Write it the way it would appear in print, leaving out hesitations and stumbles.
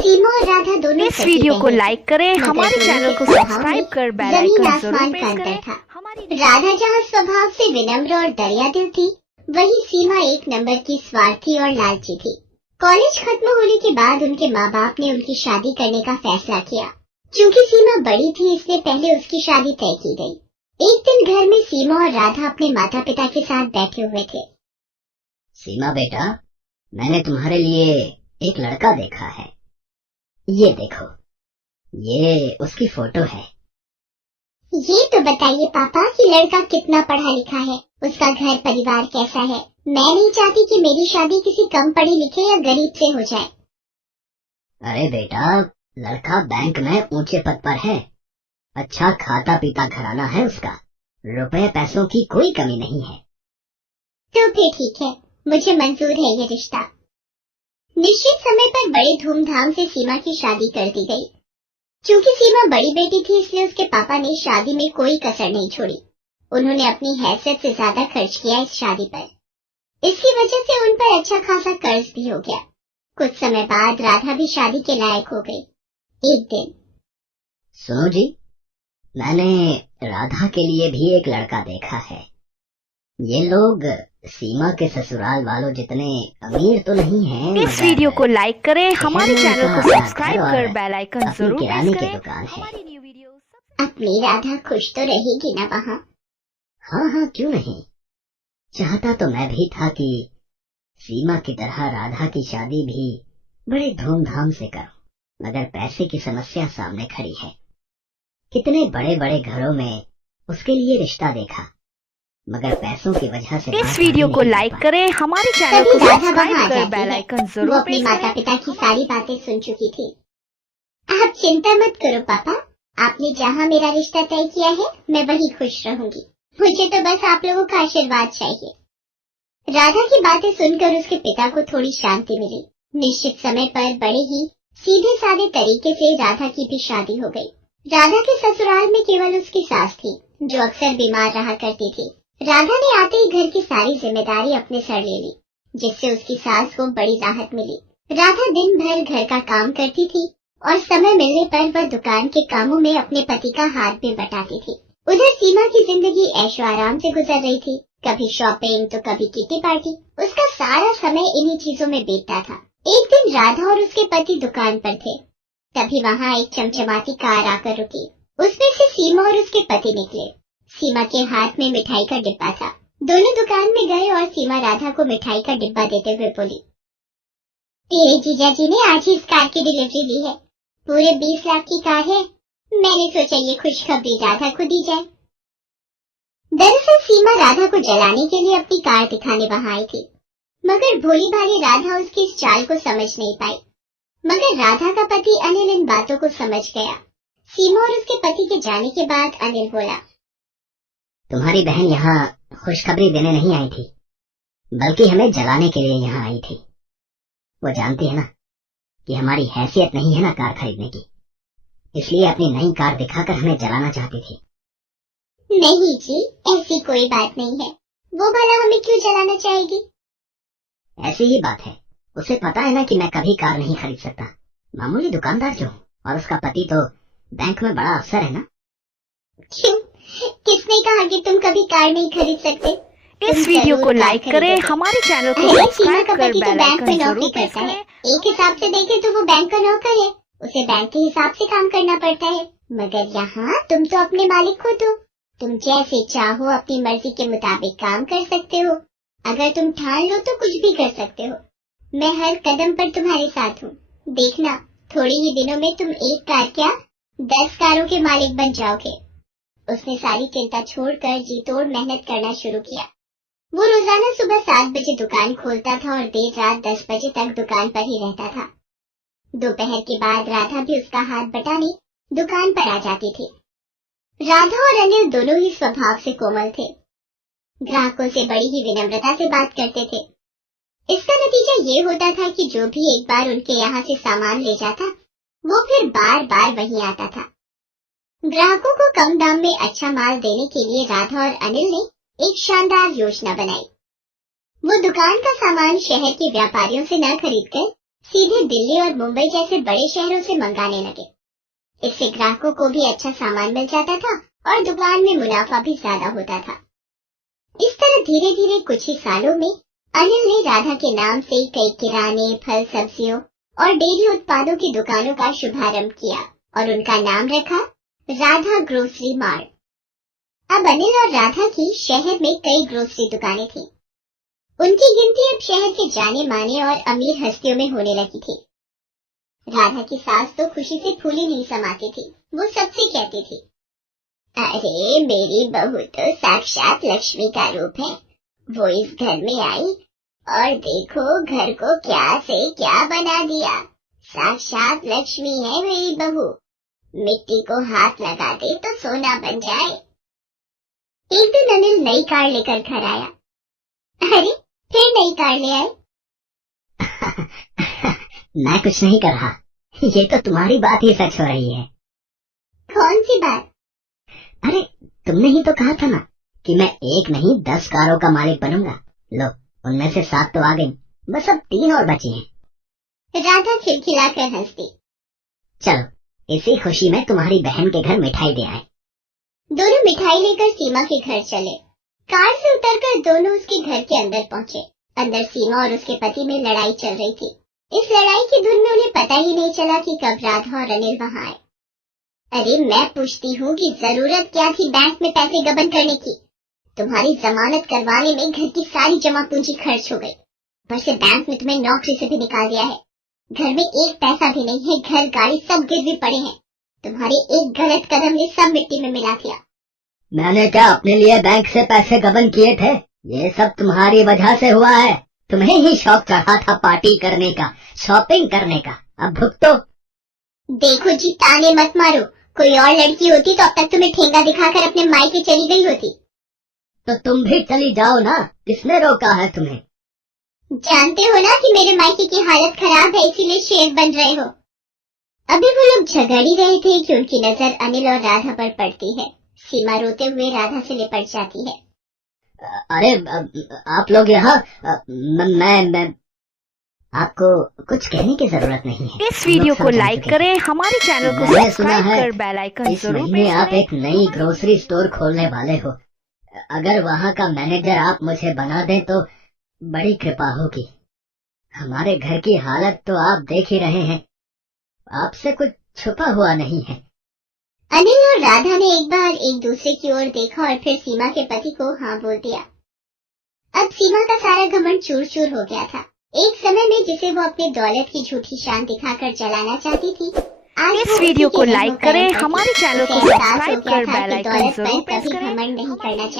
सीमा और राधा दोनों इस वीडियो को लाइक करें, हमारे चैनल को सब्सक्राइब कर बेल जमीन आइकन जरूर आसमान प्रेस का अंतर करें। था। राधा जहाँ स्वभाव से विनम्र और दरियादिल थी, वही सीमा एक नंबर की स्वार्थी और लालची थी। कॉलेज खत्म होने के बाद उनके माँ बाप ने उनकी शादी करने का फैसला किया। क्योंकि सीमा बड़ी थी, इसलिए पहले उसकी शादी तय की गई। एक दिन घर में सीमा और राधा अपने माता पिता के साथ बैठे हुए थे। सीमा बेटा, मैंने तुम्हारे लिए एक लड़का देखा है। ये देखो, ये उसकी फोटो है। ये तो बताइए पापा कि लड़का कितना पढ़ा लिखा है, उसका घर परिवार कैसा है। मैं नहीं चाहती कि मेरी शादी किसी कम पढ़े लिखे या गरीब से हो जाए। अरे बेटा, लड़का बैंक में ऊंचे पद पर है, अच्छा खाता पीता घराना है उसका, रुपए पैसों की कोई कमी नहीं है। तो फिर ठीक है, मुझे मंजूर है ये रिश्ता। निश्चित समय पर बड़े धूमधाम से सीमा की शादी कर दी गई। क्योंकि सीमा बड़ी बेटी थी, इसलिए उसके पापा ने शादी में कोई कसर नहीं छोड़ी। उन्होंने अपनी हैसियत से ज्यादा खर्च किया इस शादी पर। इसकी वजह से उन पर अच्छा खासा कर्ज भी हो गया। कुछ समय बाद राधा भी शादी के लायक हो गई। एक दिन, सुनो जी, मैंने राधा के लिए भी एक लड़का देखा है। ये लोग सीमा के ससुराल वालों जितने अमीर तो नहीं हैं, इस वीडियो को लाइक करें, हमारे चैनल को सब्सक्राइब कर और बेल आइकन अपनी जरूर किराने प्रेस की करें। दुकान है। हमारी न्यू वीडियो अपनी राधा खुश तो रहेगी ना वहाँ। हाँ हाँ, क्यों नहीं। चाहता तो मैं भी था कि सीमा की तरह राधा की शादी भी बड़े धूमधाम से करूं, मगर पैसे की समस्या सामने खड़ी है। कितने बड़े बड़े घरों में उसके लिए रिश्ता देखा, मगर पैसों की वजह से इस वीडियो को लाइक करें, हमारे चैनल को तभी राधा सब्सक्राइब वहाँ आ कर जाती बेल है। आइकन वो जरूर अपने प्रेस माता करें। पिता की सारी बातें सुन चुकी थी। आप चिंता मत करो पापा, आपने जहाँ मेरा रिश्ता तय किया है, मैं वही खुश रहूंगी। मुझे तो बस आप लोगों का आशीर्वाद चाहिए। राधा की बातें सुनकर उसके पिता को थोड़ी शांति मिली। निश्चित समय पर बड़े ही सीधे साधे तरीके से राधा की भी शादी हो गई। राधा के ससुराल में केवल उसकी सास थी, जो अक्सर बीमार रहा करती थी। राधा ने आते ही घर की सारी जिम्मेदारी अपने सर ले ली, जिससे उसकी सास को बड़ी राहत मिली। राधा दिन भर घर का काम करती थी और समय मिलने पर वह दुकान के कामों में अपने पति का हाथ भी बटाती थी। उधर सीमा की जिंदगी ऐशो आराम से गुजर रही थी, कभी शॉपिंग तो कभी किटी पार्टी। उसका सारा समय इन्हीं चीजों में बीतता था। एक दिन राधा और उसके पति दुकान पर थे, तभी वहाँ एक चमचमाती कार आकर रुकी। उसमें से सीमा और उसके पति निकले। सीमा के हाथ में मिठाई का डिब्बा था। दोनों दुकान में गए और सीमा राधा को मिठाई का डिब्बा देते हुए बोली, तेरे जीजा जी ने आज ही इस कार की डिलीवरी ली है। पूरे 20 लाख की कार है। मैंने सोचा ये खुशखबरी राधा को दी जाए। दरअसल सीमा राधा को जलाने के लिए अपनी कार दिखाने वहाँ आई थी, मगर भोली भाली राधा उसकी इस चाल को समझ नहीं पाई। मगर राधा का पति अनिल इन बातों को समझ गया। सीमा और उसके पति के जाने के बाद अनिल बोला, तुम्हारी बहन यहाँ खुशखबरी देने नहीं आई थी, बल्कि हमें जलाने के लिए यहाँ आई थी। वो जानती है ना कि हमारी हैसियत नहीं है ना कार खरीदने की, इसलिए अपनी नई कार दिखाकर हमें जलाना चाहती थी। नहीं जी, ऐसी कोई बात नहीं है। वो भला हमें क्यों जलाना चाहेगी? ऐसी ही बात है। उसे पता है ना कि मैं कभी कार नहीं खरीद सकता, मामूली दुकानदार जो हूँ, और उसका पति तो बैंक में बड़ा अफसर है ना। क्यों? किसने कहा कि तुम कभी कार नहीं खरीद सकते? इस वीडियो को लाइक करें, हमारे चैनल को सीमा सब्सक्राइब का कर पति तो बेल बैंक में आइकन नौकरी जरूर प्रेस करता है। करें। एक हिसाब से देखे तो वो बैंक का नौकर है, उसे बैंक के हिसाब से काम करना पड़ता है। मगर यहाँ तुम तो अपने मालिक हो, तो तुम जैसे चाहो अपनी मर्जी के मुताबिक काम कर सकते हो। अगर तुम ठान लो तो कुछ भी कर सकते हो। मैं हर कदम पर तुम्हारे साथ हूँ। देखना, थोड़े ही दिनों में तुम एक कार क्या 10 कारों के मालिक बन जाओगे। उसने सारी चिंता छोड़कर जी तोड़ मेहनत करना शुरू किया। वो रोजाना सुबह 7 बजे दुकान खोलता था और देर रात 10 बजे तक दुकान पर ही रहता था। दोपहर के बाद राधा भी उसका हाथ बटाने दुकान पर आ जाती थी। राधा और अनिल दोनों ही स्वभाव से कोमल थे। ग्राहकों से बड़ी ही विनम्रता से बात करते थे। इसका नतीजा ये होता था कि जो भी एक बार उनके यहाँ से सामान ले जाता, वो फिर बार बार वहीं आता था। ग्राहकों को कम दाम में अच्छा माल देने के लिए राधा और अनिल ने एक शानदार योजना बनाई। वो दुकान का सामान शहर के व्यापारियों से न खरीदकर सीधे दिल्ली और मुंबई जैसे बड़े शहरों से मंगाने लगे। इससे ग्राहकों को भी अच्छा सामान मिल जाता था और दुकान में मुनाफा भी ज्यादा होता था। इस तरह धीरे धीरे कुछ ही सालों में अनिल ने राधा के नाम से कई किराने, फल, सब्जियों और डेयरी उत्पादों की दुकानों का शुभारंभ किया और उनका नाम रखा राधा ग्रोसरी मार्ट। अब अनिल और राधा की शहर में कई ग्रोसरी दुकानें थीं। उनकी गिनती अब शहर के जाने माने और अमीर हस्तियों में होने लगी थी। राधा की सास तो खुशी से फूली नहीं समाती थी। वो सबसे कहती थी, अरे मेरी बहू तो साक्षात लक्ष्मी का रूप है। वो इस घर में आई और देखो घर को क्या से क्या बना दिया। साक्षात लक्ष्मी है मेरी बहू। मिट्टी को हाथ लगा दे तो सोना बन जाए। एक दिन अनिल नई कार लेकर घर आया। अरे फिर नई कार ले आए? मैं कुछ नहीं कर रहा। ये तो तुम्हारी बात ही सच हो रही है। कौन सी बात? अरे तुमने ही तो कहा था ना कि मैं 1 नहीं 10 कारों का मालिक बनूंगा। लो उनमें से 7 तो आ गई, बस अब 3 और बची हैं। राधा खिलखिलाकर हंस दी। चलो इसी खुशी में तुम्हारी बहन के घर मिठाई दे आए। दोनों मिठाई लेकर सीमा के घर चले। कार से उतरकर दोनों उसके घर के अंदर पहुंचे। अंदर सीमा और उसके पति में लड़ाई चल रही थी। इस लड़ाई की धुन में उन्हें पता ही नहीं चला कि कब राधा और अनिल वहां आए। अरे मैं पूछती हूँ कि जरूरत क्या थी बैंक में पैसे गबन करने की? तुम्हारी जमानत करवाने में घर की सारी जमा पूंजी खर्च हो गई। वैसे बैंक में तुम्हें नौकरी से भी निकाल दिया है। घर में एक पैसा भी नहीं है। घर गाड़ी सब गिरवी पड़े हैं। तुम्हारे एक गलत कदम ने सब मिट्टी में मिला दिया। मैंने क्या अपने लिए बैंक से पैसे गबन किए थे? ये सब तुम्हारी वजह से हुआ है। तुम्हें ही शौक चढ़ा था पार्टी करने का, शॉपिंग करने का। अब भुगतो। देखो जी ताने मत मारो। कोई और लड़की होती तो अब तक तुम्हें ठेंगा दिखाकर अपने मायके चली गई होती। तो तुम भी चली जाओ ना, किसने रोका है तुम्हें? जानते हो ना कि मेरे मायके की हालत खराब है, इसीलिए शेर बन रहे हो। अभी वो लोग झगड़ ही रहे थे कि उनकी नजर अनिल और राधा पर पड़ती है। सीमा रोते हुए राधा से लिपट जाती है। अरे आप लोग यहाँ, मैं आपको कुछ कहने की जरूरत नहीं है। इस वीडियो को लाइक करें, हमारे चैनल को मैंने सुना सब्सक्राइब है कर बेल आइकन इस जरूर महीने प्रेस आप करें। एक नई ग्रोसरी स्टोर खोलने वाले हो। अगर वहाँ का मैनेजर आप मुझे बना दें तो बड़ी कृपा होगी। हमारे घर की हालत तो आप देख ही रहे हैं। आपसे कुछ छुपा हुआ नहीं है। अनिल और राधा ने एक बार एक दूसरे की ओर देखा और फिर सीमा के पति को हाँ बोल दिया। अब सीमा का सारा घमंड चूर चूर हो गया था। एक समय में जिसे वो अपनी दौलत की झूठी शान दिखाकर जलाना चाहती थी, आज इस वो वीडियो उसी को के लाइक रंगों करें, कर्म करके हमारे चैनल को उसे एहसास हो सब्सक्राइब गया कर था बेल कि आइकन दौलत जरूर पर प्रेस कभी करें। घमंड नहीं करना चाहिए।